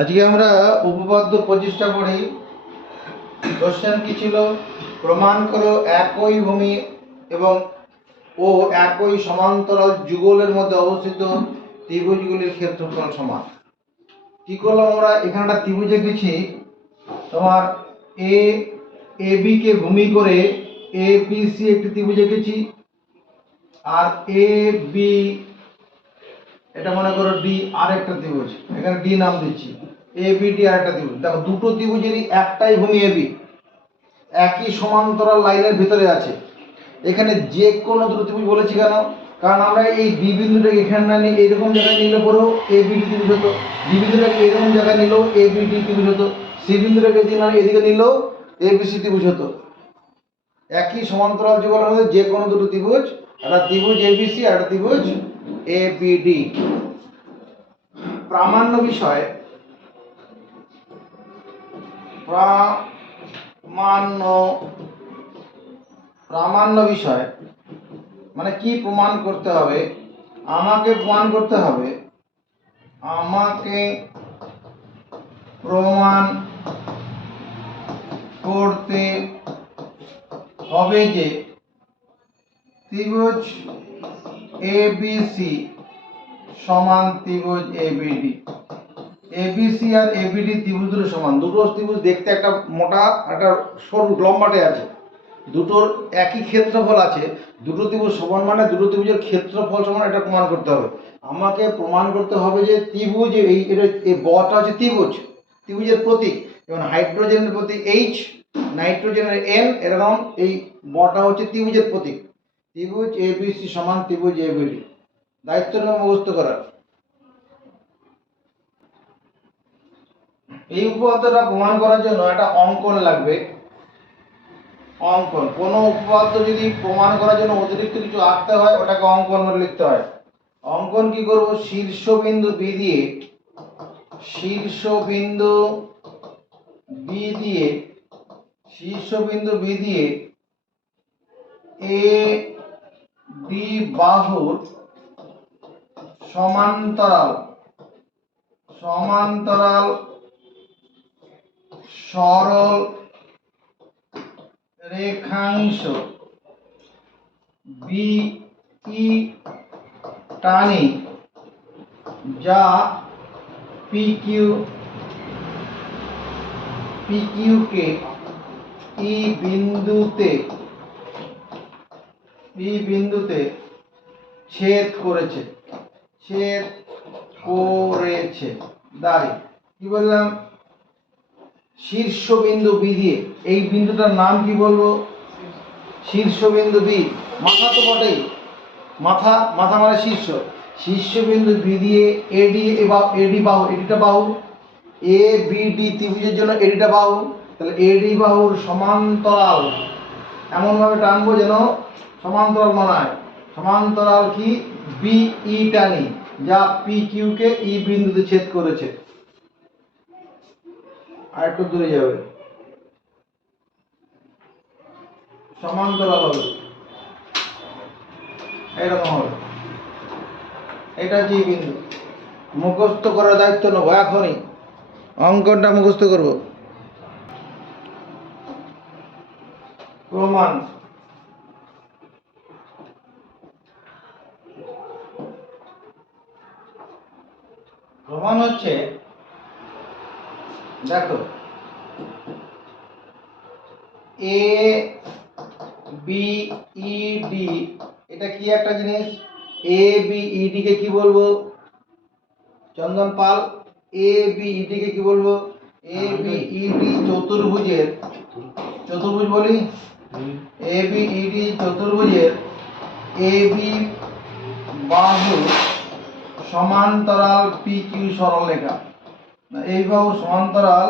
আজকে আমরা উপপাদ্য 25টা পড়ি। কোশ্চেন কি ছিল? প্রমাণ করো একই ভূমি এবং একই সমান্তরাল যুগলের মধ্যে অবস্থিত ত্রিভুজগুলির ক্ষেত্রফল সমান। কি করলাম আমরা? এখানে একটা ত্রিভুজ এঁকেছি। তোমার এ বি কে ভূমি করে এ বি সি একটি ত্রিভুজ এঁকেছি, আর এ বি এটা মনে করো ডি আর একটা ত্রিভুজ, এখানে ডি নাম দিচ্ছি। এ বি ডি আর একটা ত্রিভুজ। দেখো, দুটো ত্রিভুজেরই একটাই ভূমি এ বি, একই সমান্তরাল লাইনের ভিতরে আছে। এখানে যে কোনো দুটো ত্রিভুজ বলেছি কেন? কারণ আমরা এই ডি বিন্দুটাকে এখানে না নিয়ে এরকম জায়গায় নিলে পরেও এ বি ডি ত্রিভুজ হতো, ডি বিন্দুটাকে এরকম জায়গায় নিলেও এ বি ডি ত্রিভুজ হতো, সি বিন্দুটাকে এদিকে নিলেও এ বি সি ত্রিভুজ হতো। একই সমান্তরাল যুগলের মধ্যে যে কোনো দুটো ত্রিভুজ, একটা ত্রিভুজ এ বি সি আর একটা ত্রিভুজ এ বি ডি। প্রামাণ্য বিষয়, প্রামাণ্য বিষয় মানে কি প্রমাণ করতে হবে? আমাকে প্রমাণ করতে হবে যে ত্রিভুজ এ বি সি সমান ত্রিভুজ A B D. ABC R ABD ত্রিভুজ দুটো সমান। দুটো ত্রিভুজ দেখতে একটা মোটা একটা সরু লম্বাটে আছে, দুটোর একই ক্ষেত্রফল আছে। দুটো ত্রিভুজ সমান মানে দুটো ত্রিভুজের ক্ষেত্রফল সমান, এটা প্রমাণ করতে হবে। আমাকে প্রমাণ করতে হবে যে ত্রিভুজ এই বটা হচ্ছে ত্রিভুজ, ত্রিভুজের প্রতীক। যেমন হাইড্রোজেনের প্রতীক এইচ, নাইট্রোজেনের এন, এরকম এই বটা হচ্ছে ত্রিভুজের প্রতীক। ত্রিভুজ এবিসি সমান ত্রিভুজ এবিডি। দায়িত্ব নেবে মুখস্থ করার। এই উপপাদ্যটা প্রমাণ করার জন্য একটা অঙ্কন লাগবে। অঙ্কন, কোনো উপপাদ্য যদি প্রমাণ করার জন্য অতিরিক্ত কিছু আঁকতে হয়, ওটাকে অঙ্কন করে লিখতে হয়। অঙ্কন কি করব? শীর্ষবিন্দু বি দিয়ে এ বি বাহুর সমান্তরাল সরল রেখাংশ বি ই টানি, যা পি কিউ কে ই বিন্দুতে ছেদ করেছে। দাঁড়ি কি বললাম? শীর্ষবিন্দু বি দিয়ে, এই বিন্দুটার নাম কি বলবো? শীর্ষবিন্দু বি। মাথা তো বটেই, মাথা মানে শীর্ষবিন্দু বি দিয়ে এডি বাহু, এডিটা বাহু, এ বি ডি ত্রিভুজের জন্য এডিটা বাহু। তাহলে এডি বাহুর সমান্তরাল এমনভাবে টানবো যেন সমান্তরাল মানায়। সমান্তরাল কি? বি ই টানি, যা পি কিউ কে ই বিন্দুতে ছেদ করেছে। আর একটু দূরে যাবে, সমান্তরাল হবে, এরকম হবে। এটা যে বিন্দু মুখস্থ করার দায়িত্ব নেবো এখনই। অঙ্কনটা মুখস্থ করব। প্রমাণ হচ্ছে, দেখো, এ বি ই ডি এটা কি একটা জিনিস? এ বি ই ডি কে কি বলবো? চন্দন পাল, এ বি ই ডি কে কি বলবো? এ বি ই ডি চতুর্ভুজ বলি। এ বি ই ডি চতুর্ভুজের এ বি বাহু সমান্তরাল পি কিউ সরলরেখা। এই বাহু সমান্তরাল,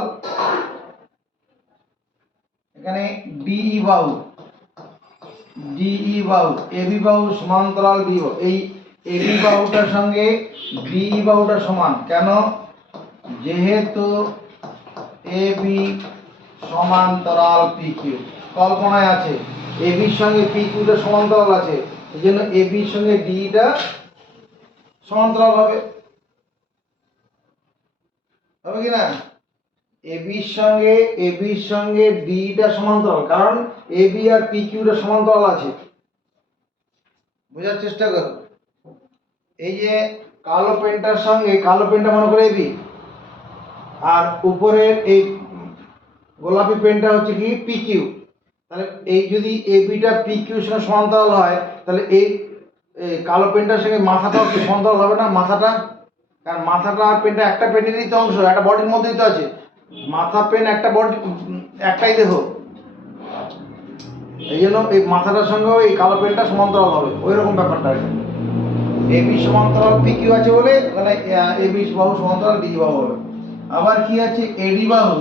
এখানে ডিই বাহু, এবি বাহু সমান্তরাল বি। এই এবি বাহুটার সঙ্গে ডিই বাহুটা সমান। কেন? যেহেতু এবি সমান্তরাল পি কিউ। কল্পনায় আছে এবির সঙ্গে পি কিউটা সমান্তরাল আছে, এই জন্য এবির সঙ্গে ডিইটা সমান্তরাল হবে। হবে কি না? এবির সঙ্গে ডিটা সমান্তরাল, কারণ এবি আর পি কিউটা সমান্তরাল আছে। বোঝার চেষ্টা করো। এই যে কালো পেনটার সঙ্গে কালো পেনটা মনে করে এবি, আর উপরের এই গোলাপি পেনটা হচ্ছে কি পি কিউ। তাহলে এই যদি এবিটা পি কিউর সঙ্গে সমান্তরাল হয়, তাহলে এই কালো পেনটার সঙ্গে মাথাটাও কি সমান্তরাল হবে না? মাথাটা, কারণ মাথাটা আর পেনটা একটা পেনেরই তো অংশ, একটা বডির মধ্যেই তো আছে। মাথা পেন একটা বডি, একটাই দেহ, এই জন্য এই মাথাটার সঙ্গেও এই কালো পেনটা সমান্তরাল হবে, ওই রকম ব্যাপারটা এখানে। এবি সমান্তরাল পি কিউ আছে বলে মানে এবি বাহু সমান্তরাল ডি বাহু হবে। আবার কি আছে? এডি বাহু।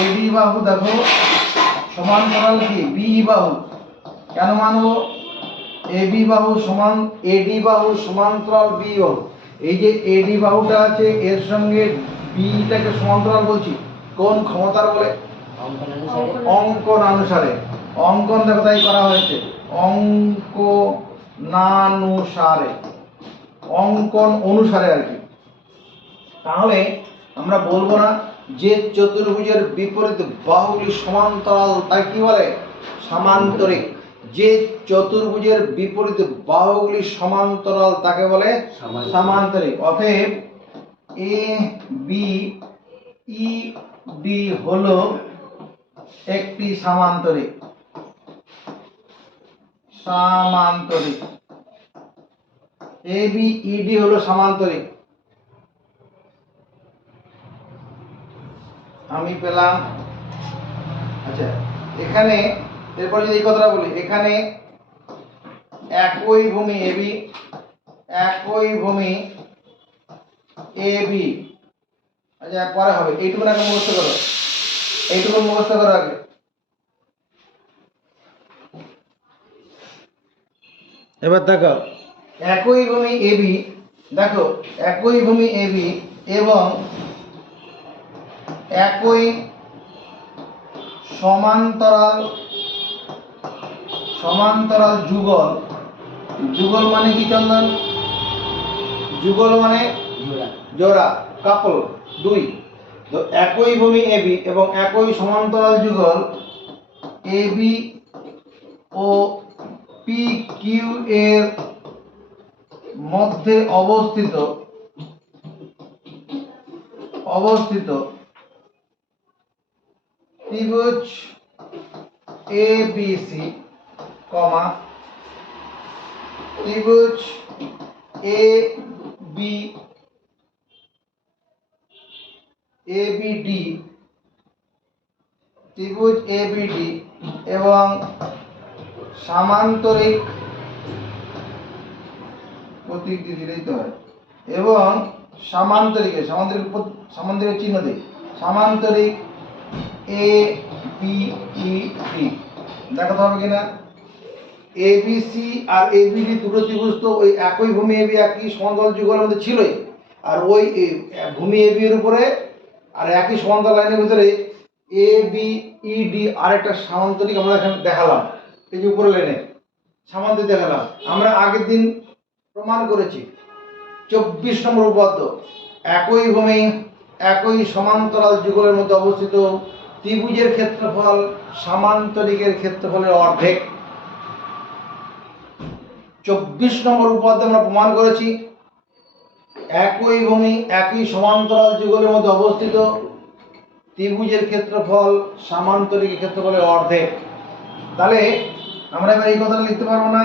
এডি বাহু দেখো সমান্তরাল কি বি বাহু। কেন মানবো? এবি বাহু সমান এডি বাহু সমান্তরাল বি বাহু। এই যে এডি বাহুটা আছে এর সঙ্গে বিটাকে সমান্তরাল বলছি কোন ক্ষমতার বলে? অঙ্কন অনুসারে। অঙ্কন দেখো তাই করা হয়েছে, অঙ্কনানুসারে, অঙ্কন অনুসারে আর কি। তাহলে আমরা বলবো না যে চতুর্ভুজের বিপরীত বাহুগুলি সমান্তরাল তাই কি বলে? সামান্তরিক। যে চতুর্ভুজের বিপরীত বাহুগুলি সমান্তরাল তাকে বলে সামান্তরিক। অতএব এ বি ই ডি হলো একটি সামান্তরিক। সামান্তরিক এ বি ই ডি হলো সামান্তরিক। আমি পেলাম। আচ্ছা, এখানে এরপর যদি এই কথাটা বলি, এখানে একই ভূমি এবি, একই ভূমি এবি। আচ্ছা পরে হবে, এইটুকু আগে মুখস্থ করো, এইটুকু মুখস্থ করো আগে। এবার দেখো একই ভূমি এবি, দেখো একই ভূমি এবি এবং একই সমান্তরাল, সমান্তরাল যুগল। যুগল মানে কি চন্দন? যুগল মানে জোড়া, কাপল, দুই। তো একই ভূমি এবি এবং একই সমান্তরাল যুগল এবি ও পি কিউ এর মধ্যে অবস্থিত ত্রিভুজ এবিসি, ত্রিভুজ এবিডি, ত্রিভুজ এবিডি এবং সামান্তরিক, প্রতীক দিয়ে দিলেই তো হয়, এবং সামান্তরিক চিহ্ন দিই, সামান্তরিক এ বি ই ডি। দেখাতে হবে কিনা? এবিসি আর এবিডি দুটো ত্রিভুজ তো ওই একই ভূমি এবি একই সমান্তরাল যুগলের মধ্যে ছিলই, আর ওই ভূমি এবি এর উপরে আর একই সমান্তরাল লাইনের ভিতরে এ বি ই ডি আর একটা সামান্তরিক আমরা এখানে দেখালাম, এই যে উপরের লাইনে সামান্তরিক দেখালাম। আমরা আগের দিন প্রমাণ করেছি 24 নম্বর উপপাদ্য, একই ভূমি একই সমান্তরাল যুগলের মধ্যে অবস্থিত ত্রিভুজের ক্ষেত্রফল সামান্তরিকের ক্ষেত্রফলের অর্ধেক। 24 নম্বর উপপাদ্যে আমরা প্রমাণ করেছি একই ভূমি একই সমান্তরাল যুগলের মধ্যে অবস্থিত ত্রিভুজের ক্ষেত্রফল সামান্তরিকের ক্ষেত্রফলের অর্ধেক। তাহলে আমরা এবার এই কথাটা লিখতে পারবো না?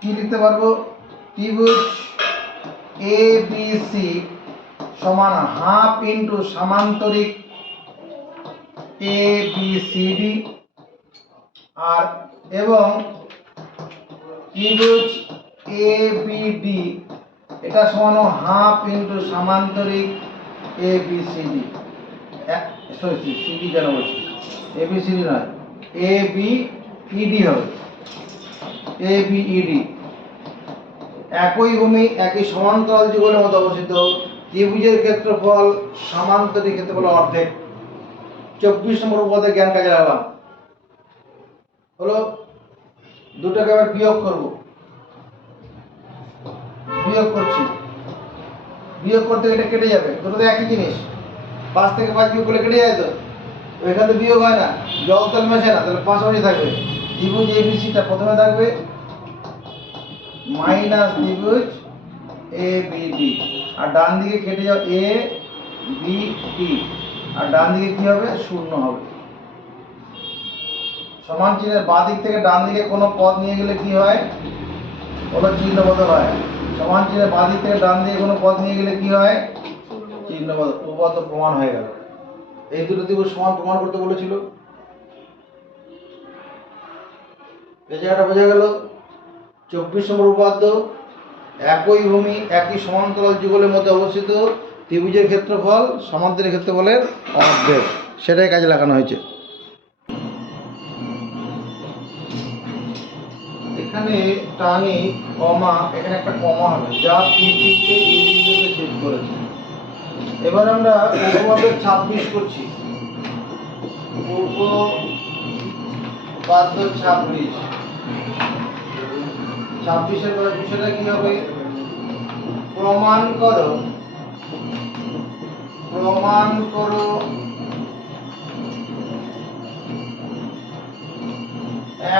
কি লিখতে পারবো? ত্রিভুজ এ বি সি সমান হাফ ইন্টু সামান্তরিক এ বি সি ডি, আর এবং ত্রিভুজ এ বি ডি এটা সমান হাফ ইন্টু সামান্তরিক A B C D. Sorry CD কেন বলছি? এ বি সি ডি নয়, এ বি ই ডি হবে, এ বি ই ডি। একই ভূমি একই সমান্তরাল যুগলের মধ্যে অবস্থিত ত্রিভুজের ক্ষেত্রফল সামান্তরিক ক্ষেত্রফল অর্ধেক। 24 নম্বর উপপাদ্যে জ্ঞান কাজে লাগালাম। হলো দুটোকে আবার বিয়োগ করব, বিয়োগ করছি। বিয়োগ করতে এটা কেটে যাবে, দুটো তো একই জিনিস। 5 থেকে 5 বিয়োগ করলে কেটে যায় তো, এখানে তো বিয়োগ হয় না, জল তেল মেশে না, তাহলে পাশাপাশি থাকবে। ত্রিভুজ এবিসিটা প্রথমে থাকবে মাইনাস ত্রিভুজ এবিডি, আর ডান দিকে কেটে যাও এ বি টি, আর ডান দিকে কি হবে, শূন্য হবে। সমান চিহ্নের বাঁ দিক থেকে ডান দিকে কোনো পদ নিয়ে গেলে কি হয়, বলো চিহ্ন বদল হয়। সমান চিহ্নের বাঁ দিক থেকে ডান দিকে কোনো পদ নিয়ে গেলে কি হয়, চিহ্ন বদল। উপপাদ্য প্রমাণ হয়ে গেল। এই দুটো ত্রিভুজ সমান প্রমাণ করতে বলেছিল, এই জায়গাটা বোঝা গেল। 24 নম্বর উপপাদ্য, একই ভূমি একই সমান্তরাল যুগলের মধ্যে অবস্থিত ত্রিভুজের ক্ষেত্রফল সমান্তরালের ক্ষেত্রফলের অর্ধেক, সেটাই কাজে লাগানো হয়েছে। এখানে টানি কমা, এখানে একটা কমা হবে যা টিকে এই বিন্দুতে ছেদ করেছে। এবার আমরা উপপাদ্য 26 করছি। উপপাদ্য 26 এর বিষয়টা কি হবে, প্রমাণ করো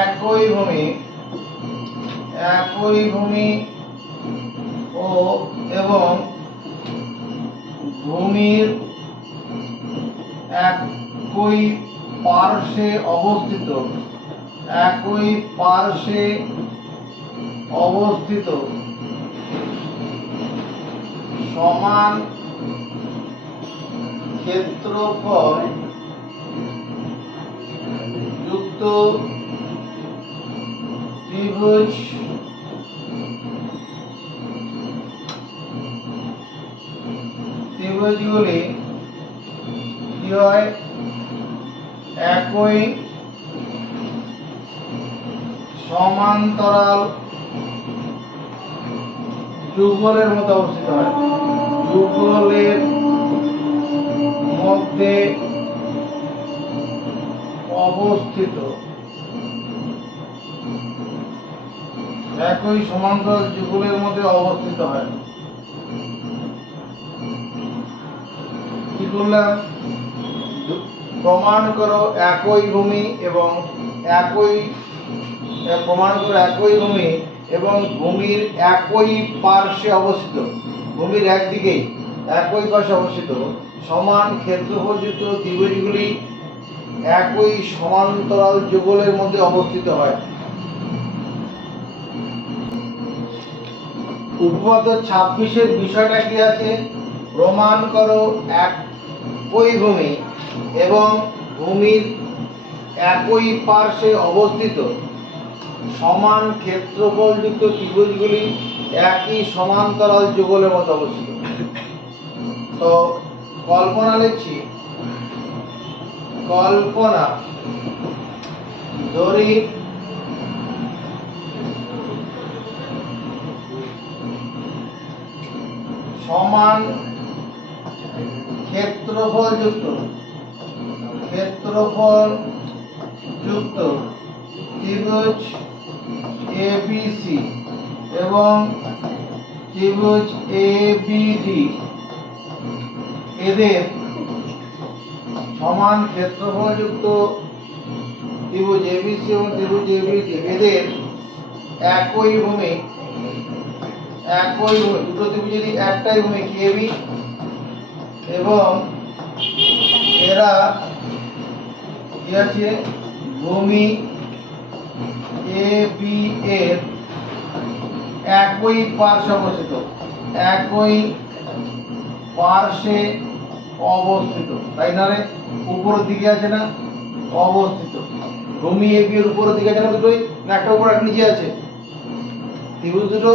একই ভূমি ও এবং ভূমির একই পার্শ্বে অবস্থিত সমান ক্ষেত্রফল যুক্ত ত্রিভুজগুলি কি হয়, একই সমান্তরাল যুগলের মধ্যে অবস্থিত হয়। যুগলের মধ্যে অবস্থিত, একই সমান্তরাল যুগলের মধ্যে অবস্থিত হয়। কি করলাম, প্রমাণ করো একই ভূমি এবং ভূমির একই পার্শ্বে অবস্থিত, ভূমির একদিকেই একই পাশে অবস্থিত সমান ক্ষেত্রফলযুক্ত ত্রিভুজগুলি একই সমান্তরাল যুগলের মধ্যে অবস্থিত হয়। উপপাদ্য 26 এর বিষয়টা কি আছে, প্রমাণ করো একই ভূমি এবং ভূমির একই পার্শ্বে অবস্থিত সমান ক্ষেত্রফলযুক্ত ত্রিভুজগুলি একই সমান্তরাল যুগলের মধ্যে অবস্থিত। তো কল্পনা লিখছি, কল্পনা ধরি সমান ক্ষেত্রফল যুক্ত ত্রিভুজ এবিসি এবং ত্রিভুজ এবিডি, এদের সমান ক্ষেত্রফল যুক্ত ত্রিভুজ এবিসি এবং ত্রিভুজ এবিডি, এদের একই ভূমি, দুটো ত্রিভুজেরই একটাই ভূমি কেবি, এবং এরা কি আছে, ভূমি এ বি এর একই পার্শ্বে অবস্থিত, তাই না রে, উপরের দিকে আছে না অবস্থিত। ভূমি এ বি এর উপরের দিকে আছে না দুটোই, না একটা উপর একটা নিচে আছে, ত্রিভুজ দুটো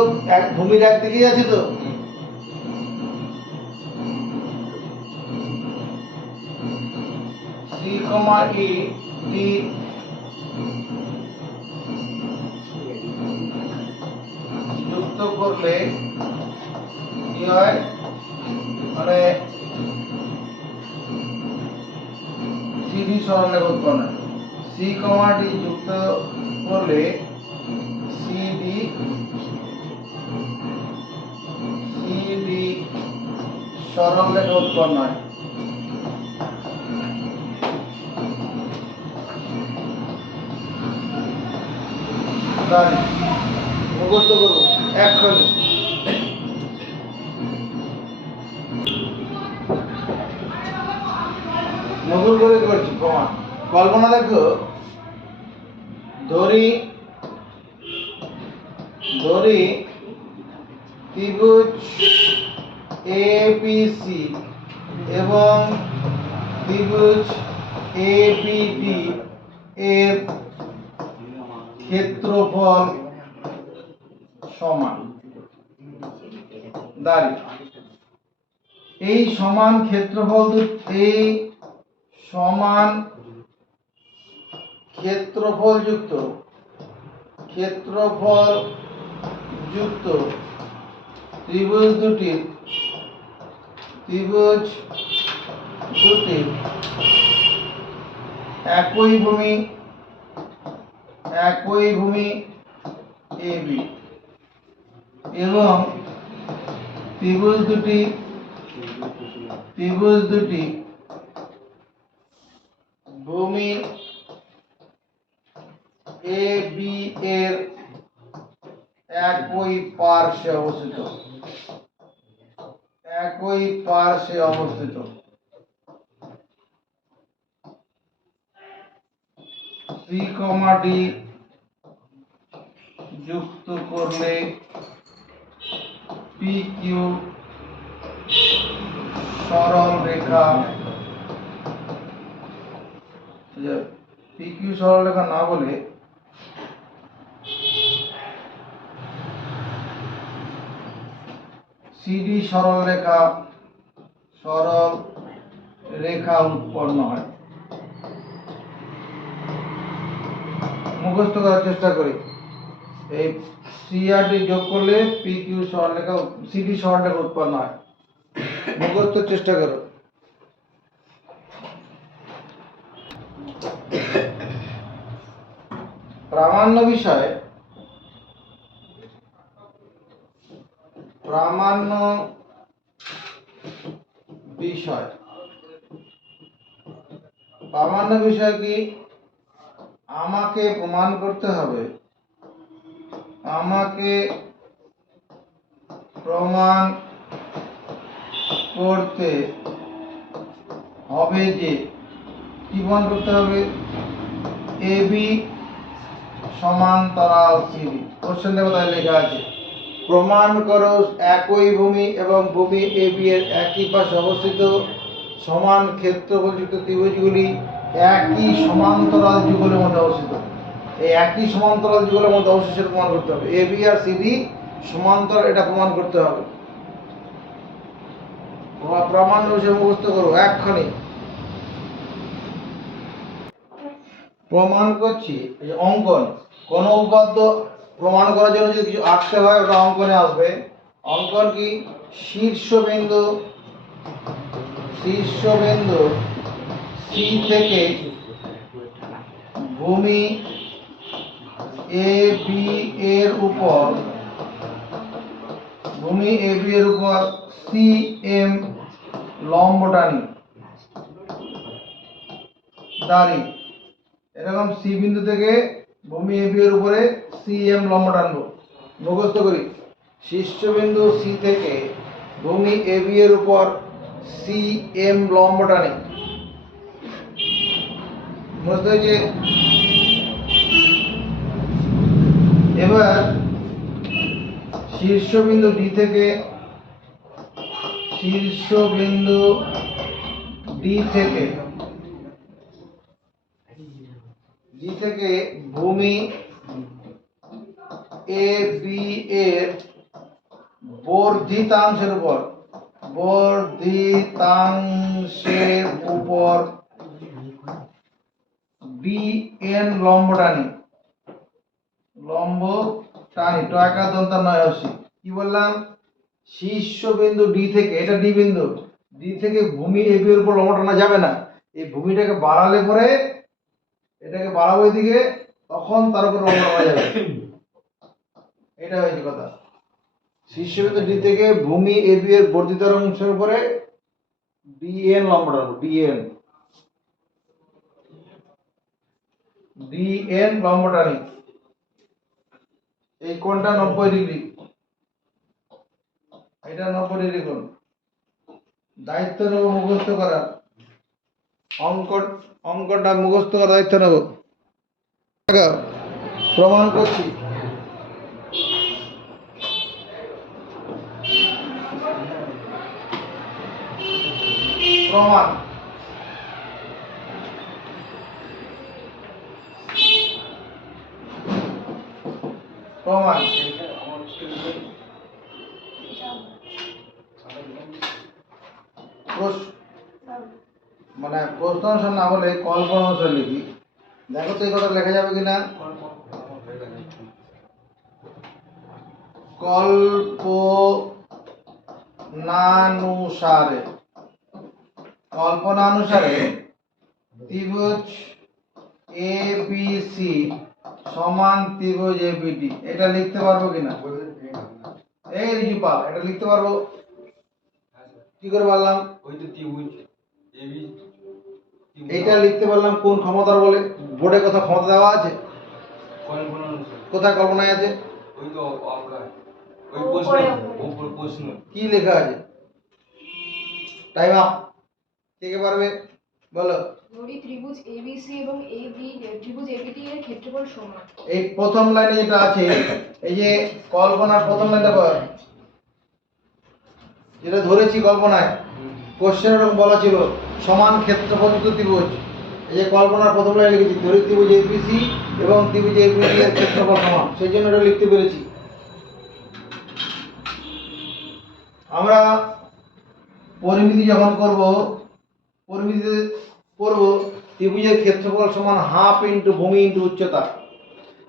ভূমির একদিকেই আছে তো। সি কমা ই ডি যুক্ত করলে কি হয়, মানে সিডি সরলরেখা উৎপন্ন হয়। সি কমা ডি যুক্ত করলে সিডি সরল রেখা উৎপন্ন হয়। মুখস্থ করবো এক্ষুনি। নকুল করে করছি প্রমাণ। কল্পনা দেখো, ধরি ত্রিভুজ এবিসি এবং ত্রিভুজ এবিডি এর ক্ষেত্রফল সমান। দাঁড়ি এই সমান ক্ষেত্রফল যুক্ত ত্রিভুজ দুটির একই ভূমি এবি এবং ত্রিভুজ দুটি ভূমি এ বি এর একই পার্শ্বে অবস্থিত। সি, ডি যুক্ত করলে পি কিউ সরল রেখা না বলে সিডি সরল রেখা উৎপন্ন হয়। মুখস্থ করার চেষ্টা করি। এই সি আর ডি যোগ করলে পি কিউ সিডি সরল রেখা উৎপন্ন হয়। মুখস্থ চেষ্টা করো। প্রামাণ্য বিষয় কি আমাকে প্রমাণ করতে হবে যে কি প্রমাণ করতে হবে? এবি সমান্তরাল সিডি। কোশ্চেন দেখো তাহলে লেখা আছে, প্রমাণ করো একই ভূমি এবং ভূমি এবি এর একই পাশে অবস্থিত সমান ক্ষেত্রফলযুক্ত ত্রিভুজগুলি একই সমান্তরাল যুগলের মধ্যে অবস্থিত। এই একই সমান্তরাল যুগলের মধ্যে অবস্থিত সেটা প্রমাণ করতে হবে। এবি আর সিডি সমান্তরাল, এটা প্রমাণ করতে হবে। প্রমাণ বিষয় মুখস্থ করো এক্ষুনি। প্রমাণ করছি এই অঙ্কন। কোন উপপাদ্য প্রমাণ করার জন্য যদি কিছু আঁকতে হয় ওটা অঙ্কনে আসবে। অঙ্কন কি? শীর্ষবিন্দু সি থেকে ভূমি এ বি এর উপর সি এম লম্ব টানি। দাঁড়ি এরকম সি বিন্দু থেকে ভূমি এ বি এর উপরে সি এম লম্ব টানবো। মুখস্থ করি, শীর্ষবিন্দু সি থেকে ভূমি এ বি এর উপর সি এম লম্ব টানি। মুখস্থ হয়েছে? এবার শীর্ষবিন্দু ডি থেকে ভূমি এ বি এর বর্ধিতাংশের উপর ডি এন লম্ব টানি। টয়কা দন্তা নয় হসি। কি বললাম? শীর্ষবিন্দু ডি থেকে, এটা ডি বিন্দু, ডি থেকে ভূমি এ বি এর উপর লম্ব টানা যাবে না। এই ভূমিটাকে বাড়ালে পরে এটাকে বাড়াবো এদিকে, তখন তার উপর লম্ব টানা যাবে। এটা হয়েছে কথা। শীর্ষবিন্দু ডি থেকে ভূমি এ বি এর বর্ধিত অংশের উপরে ডিএন লম্বটা নেবো, ডিএন লম্বটা নেই। এই কোণটা 90 ডিগ্রি, এটা 90 ডিগ্রি কোণ। দায়িত্ব নেব মুখস্থ করার, অঙ্কটা মুখস্থ করার দায়িত্ব নেব। প্রমাণ করছি। প্রমাণ প্রমাণ মানে প্রশ্ন অনুসার না বলে কল্পনা অনুসার লিখি। দেখো তো এই কথা লেখা যাবে কিনা। কল্পনানুসারে, কল্পনানুসারে ত্রিভুজ এবিসি সমান ত্রিভুজ এবিডি, এটা লিখতে পারবো কিনা? এই রিজুপাল, এটা লিখতে পারবো? কি করে পারলাম? ওই তো ত্রিভুজ এবি, এটা লিখতে পারলাম কোন ক্ষমতার বলে? বোর্ডে কোথাও ক্ষমতা দেওয়া আছে? কোথায় কল্পনায় আছে? ওই তো ওই প্রশ্ন, উপর প্রশ্ন কি লেখা আছে? Time up. কে কে পারবে বলো? যদি ত্রিভুজ এবিসি এবং এবি ত্রিভুজ এবিডি এর ক্ষেত্রফল সমান। এই প্রথম লাইনে যেটা আছে, এই যে কল্পনার প্রথম লাইনটা পার, যেটা ধরেছি কল্পনায় কোশ্চেন এরকম বলা ছিল সমান ক্ষেত্রফলযুক্ত ত্রিভুজ। এই যে কল্পনার প্রথম লাইনে লিখেছি ধরি ত্রিভুজ এবিসি এবং ত্রিভুজ এবিডি এর ক্ষেত্রফল সমান, সেই জন্য এটা লিখতে পেরেছি। আমরা পরিমিতি যখন করব, পরিমিতিতে করব ত্রিভুজের ক্ষেত্রফল সমান হাফ ইন্টু ভূমি ইন্টু উচ্চতা।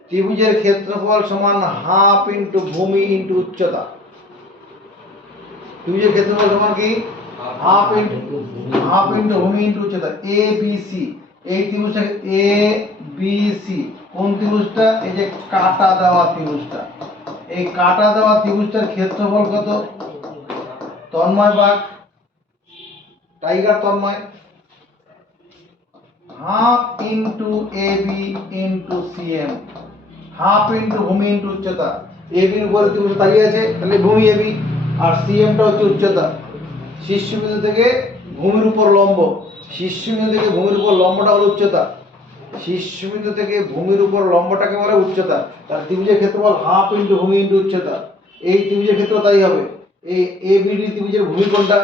ত্রিভুজের ক্ষেত্রফল সমান হাফ ইন্টু ভূমি ইন্টু উচ্চতা। ত্রিভুজের ক্ষেত্রফল সমান কি? হাফ ইন্টু ভূমি ইন্টু উচ্চতা। এ বি সি, এই ত্রিভুজটা এ বি সি, কোন ত্রিভুজটা? এই যে কাটা দেওয়া ত্রিভুজটা। এই কাটা দেওয়া ত্রিভুজটার ক্ষেত্রফল কত? তন্ময় বাঘ, টাইগার তন্ময়, half into A B into cm, half into ভূমি ইন্টু উচ্চতা। এ বির উপরে ত্রিভুজ দাঁড়িয়ে আছে, তাহলে ভূমি এ বি, আর সিএমটা হচ্ছে উচ্চতা। শীর্ষবিন্দু থেকে ভূমির উপর লম্ব, শীর্ষবিন্দু থেকে ভূমির উপর লম্বটা হলো উচ্চতা। শীর্ষবিন্দু থেকে ভূমির উপর লম্বটাকে বলে উচ্চতা। তার ত্রিভুজের ক্ষেত্রফল হাফ ইন্টু ভূমি ইন্টু উচ্চতা। এই ত্রিভুজের ক্ষেত্রে তাই হবে। এই এবিডি ত্রিভুজের ভূমি কোনটা?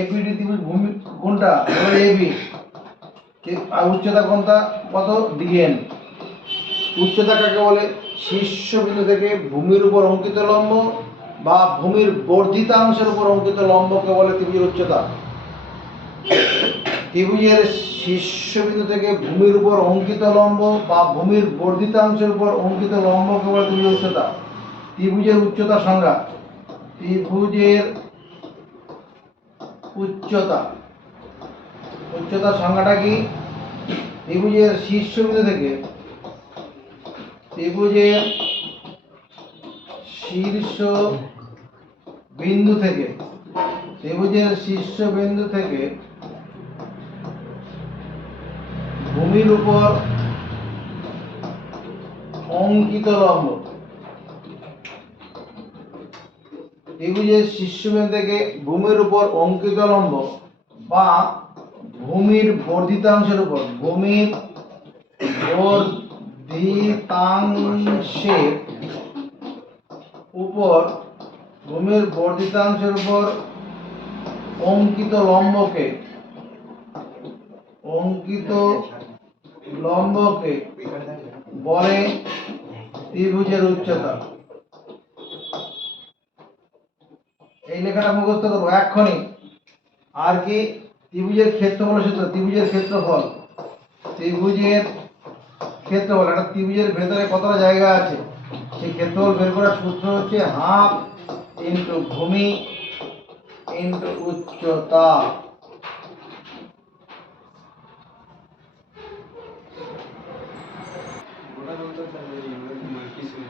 এবিডি ত্রিভুজ ভূমি কোনটা? এবি। আর উচ্চতা কোনটা? কত? ডিএন। উচ্চতা কাকে বলে? শীর্ষবিন্দু থেকে ভূমির উপর অঙ্কিত লম্ব বা ভূমির বর্ধিতাংশের উপর অঙ্কিত লম্বকে বলে ত্রিভুজের উচ্চতা। ত্রিভুজের শীর্ষবিন্দু থেকে ভূমির উপর অঙ্কিত লম্ব বা ভূমির বর্ধিতাংশের উপর অঙ্কিত লম্বকে বলে ত্রিভুজের উচ্চতা। ত্রিভুজের উচ্চতা সংজ্ঞা, ত্রিভুজের উচ্চতা, উচ্চতার সংজ্ঞাটা কি? ত্রিভুজের শীর্ষবিন্দু থেকে, ত্রিভুজের শীর্ষ বিন্দু থেকে, ত্রিভুজের শীর্ষবিন্দু থেকে ভূমির উপর অঙ্কিত লম্ব, ত্রিভুজের শীর্ষবিন্দু থেকে ভূমির উপর অঙ্কিত লম্ব বা ভূমির বর্ধিতাংশের উপর, ভূমির বর্ধিতাংশের উপর, ভূমির বর্ধিতাংশের উপর অঙ্কিত লম্বকে, অঙ্কিত লম্বকে বলে ত্রিভুজের উচ্চতা। এই লেখাটা মুখস্থ করবো এক্ষুনি। আর কি? ত্রিভুজের ক্ষেত্রফল সূত্র, ত্রিভুজের ক্ষেত্রফল, ত্রিভুজের ক্ষেত্রফল, একটা ত্রিভুজের ভেতরে কতটা জায়গা আছে সেই ক্ষেত্রফল বের করার সূত্র হচ্ছে হাফ ইন্টু ভূমি ইন্টু উচ্চতা।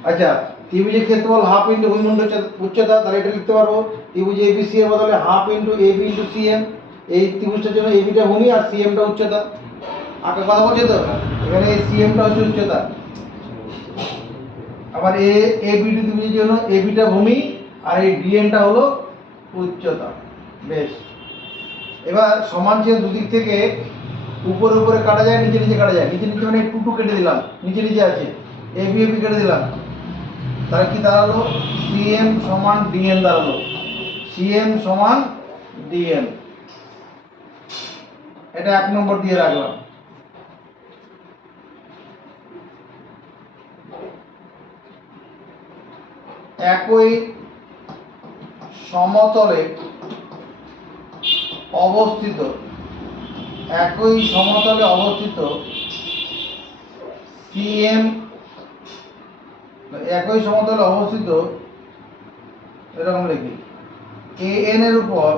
আচ্ছা, ত্রিভুজের ক্ষেত্রফল হাফ ইন্টু ভূমি ইন্টু উচ্চতা, তাহলে এটা লিখতে পারবো ত্রিভুজ এবিসি এর বদলে half into AB into CM. এই ত্রিভুজটার জন্য এবিটা ভূমি আর সিএমটা উচ্চতা। আঁকা কথা বলছে তো, এখানে এই সিএমটা হচ্ছে উচ্চতা। আবার এবিডি ত্রিভুজের জন্য এবিটা ভূমি আর এই ডিএনটা হলো উচ্চতা। বেশ, এবার সমান ছেদ দুদিক থেকে উপরে উপরে কাটা যায়, নিচে নিচে কাটা যায়। নিচে নিচে মানে টু টু কেটে দিলাম, নিচে নিচে আছে এবি এবি কেটে দিলাম, তাহলে কি দাঁড়ালো? সিএম সমান ডিএন দাঁড়ালো। সিএম সমান ডিএন, এটা 1 নম্বর দিয়ে রাখলাম। একই সমতলে অবস্থিত, একই সমতলে অবস্থিত সিএম, একই সমতলে অবস্থিত এরকম লিখি এএন এর উপর,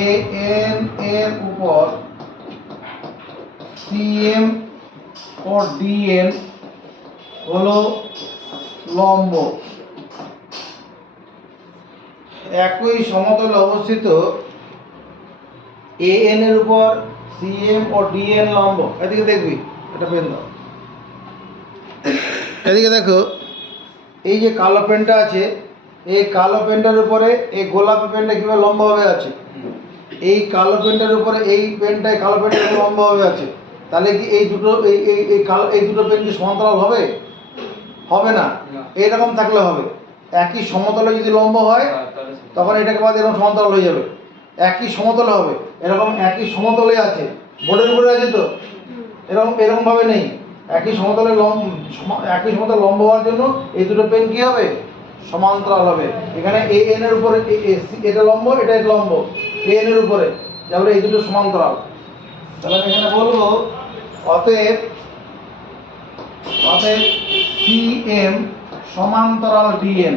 এএন এর উপর সিএম ও ডিএন হলো লম্ব। একই সমতলে অবস্থিত এএন এর উপর সিএম ও ডিএন লম্ব। এদিকে দেখবি, এটা পেন দাও, এদিকে দেখো, এই যে কালো পেনটা আছে, এই কালো পেনটার উপরে এই গোলাপি পেনটা কিভাবে লম্বভাবে আছে, এই কালো পেনটার উপরে এই পেনটাই কালো পেনটা লম্বভাবে আছে। তাহলে কি এই দুটো এই কালো এই দুটো পেন কি সমান্তরাল হবে? হবে না। এইরকম থাকলে হবে। একই সমতলে যদি লম্ব হয় তখন এটাকে বাদ এরকম সমান্তরাল হয়ে যাবে। একই সমতলে হবে, এরকম একই সমতলে আছে, বোর্ডের উপরে আছে তো, এরকম এরকম ভাবে নেই। একই সমতলে একই সমতলে লম্ব হওয়ার জন্য এই দুটো পেন কি হবে? সমান্তরাল হবে। এখানে এএন এর উপরে এটা লম্ব, এটা লম্ব, এএন এর উপরে, তাহলে এই দুটো সমান্তরাল। তাহলে আমি এখানে বলবো অতএব সিএম সমান্তরাল ডিএন।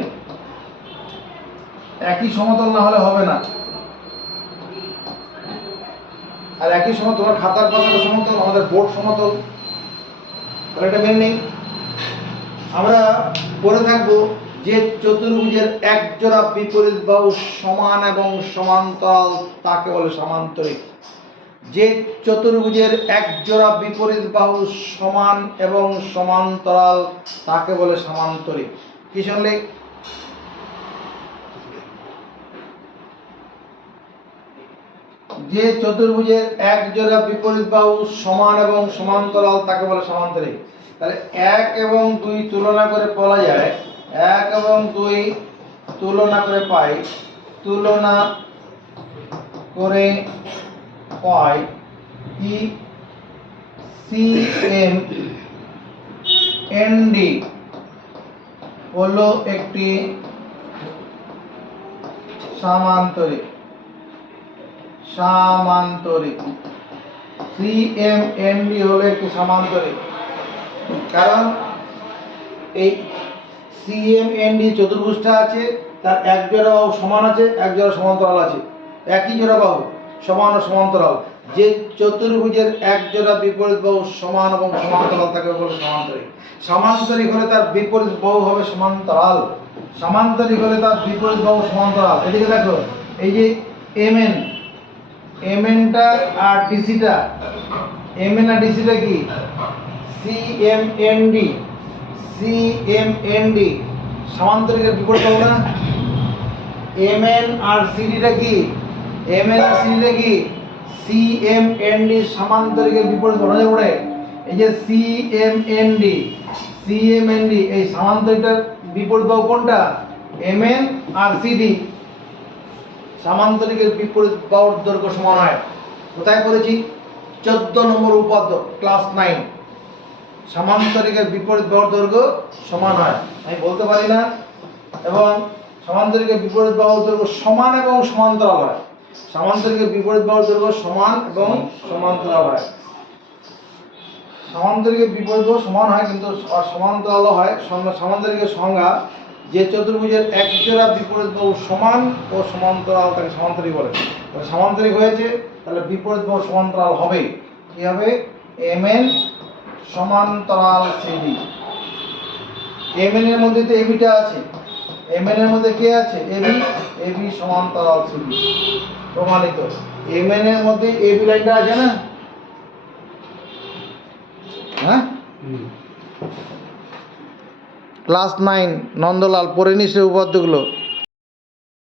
একই সমতল না হলে হবে না। আর একই সমতল, তোমার খাতার পাতাটা সমতল, আমাদের বোর্ড সমতল, তাহলে এটা মেনে নেই। আমরা পড়ে থাকবো যে চতুর্ভুজের এক জোড়া বিপরীত বাহু সমান এবং সমান্তরাল তাকে বলে সামান্তরিক। যে চতুর্ভুজের এক জোড়া বিপরীত বাহু সমান এবং সমান্তরাল তাকে বলে সামান্তরিক। কি শুনলে? যে চতুর্ভুজের এক জোড়া বিপরীত বাহু সমান এবং সমান্তরাল তাকে বলে সামান্তরিক। তাহলে 1 এবং 2 তুলনা করে বলা যায়, 1 এবং 2 তুলনা করে পাই, তুলনা করে পাই কি সিএম এনডি হলো একটি সামান্তরিক। সামান্তরিক সিএমএনডি হলো একটি সামান্তরিক, কারণ এই সিএমএনডি চতুর্ভুজটা আছে, তার এক জোড়া বাহু সমান আছে, এক জোড়া সমান্তরাল আছে। একই জোড়া বাহু সমান ও সমান্তরাল। যে চতুর্ভুজের এক জোড়া বিপরীত বাহু সমান এবং সমান্তরাল তাকে বলে সামান্তরিক। সামান্তরিক হলে তার বিপরীত বাহু হবে সমান্তরাল। সামান্তরিক হলে তার বিপরীত বাহু সমান্তরাল। এদিকে দেখো, এই যে এমএন, এমএনটা আর ডিসিটা, এমএন আর ডিসিটা কি? সিএমএনডি, সিএমএনডি সমান্তরিকের বিপরীত বাহু না? এমএন আর সিডিটা কি? এমএন আর সিডিটা কি? সিএমএনডি সমান্তরিকের বিপরীত বাহু পড়ে। এই যে সিএমএনডি, সিএমএনডি এই সমান্তরিকটার বিপরীত বাহু কোনটা? এমএন আর সিডি। সামান্তরিকের বিপরীত বাহুর দৈর্ঘ্য সমান হয়। কোথায় পড়েছি? 14 নম্বর উপাদ্য, ক্লাস 9। সামান্তরিকের বিপরীত বাহুর দৈর্ঘ্য সমান হয়, আমি বলতে পারি না। এবং সমান্তরিকের বিপরীত বাহুর দৈর্ঘ্য সমান এবং সমান্তরাল হয়। সামান্তরিকের বিপরীত বাহুর দৈর্ঘ্য সমান এবং সমান্তরাল হয়। সামান্তরিকের বিপরীত বাহু সমান হয় কিন্তু সমান্তরালও হয়। সামান্তরিকের সংজ্ঞা, যে চতুর্ভুজের এক জোড়া বিপরীত বাহু সমান ও সমান্তরাল তাকে সামান্তরিক বলে। সামান্তরিক হয়েছে, তাহলে বিপরীত বাহু সমান্তরাল হবে। কি হবে? এমএন সমান্তরাল সিডি। এমএন এর মধ্যে তো এবিটা আছে, এমএন এর মধ্যে কে আছে? এবি। এবি সমান্তরাল সিডি প্রমাণিত। এমএন এর মধ্যে এবি লাইনটা আছে না? হ্যাঁ, ক্লাস 9 নন্দলাল পড়ে নিস উপপাদ্যগুলো।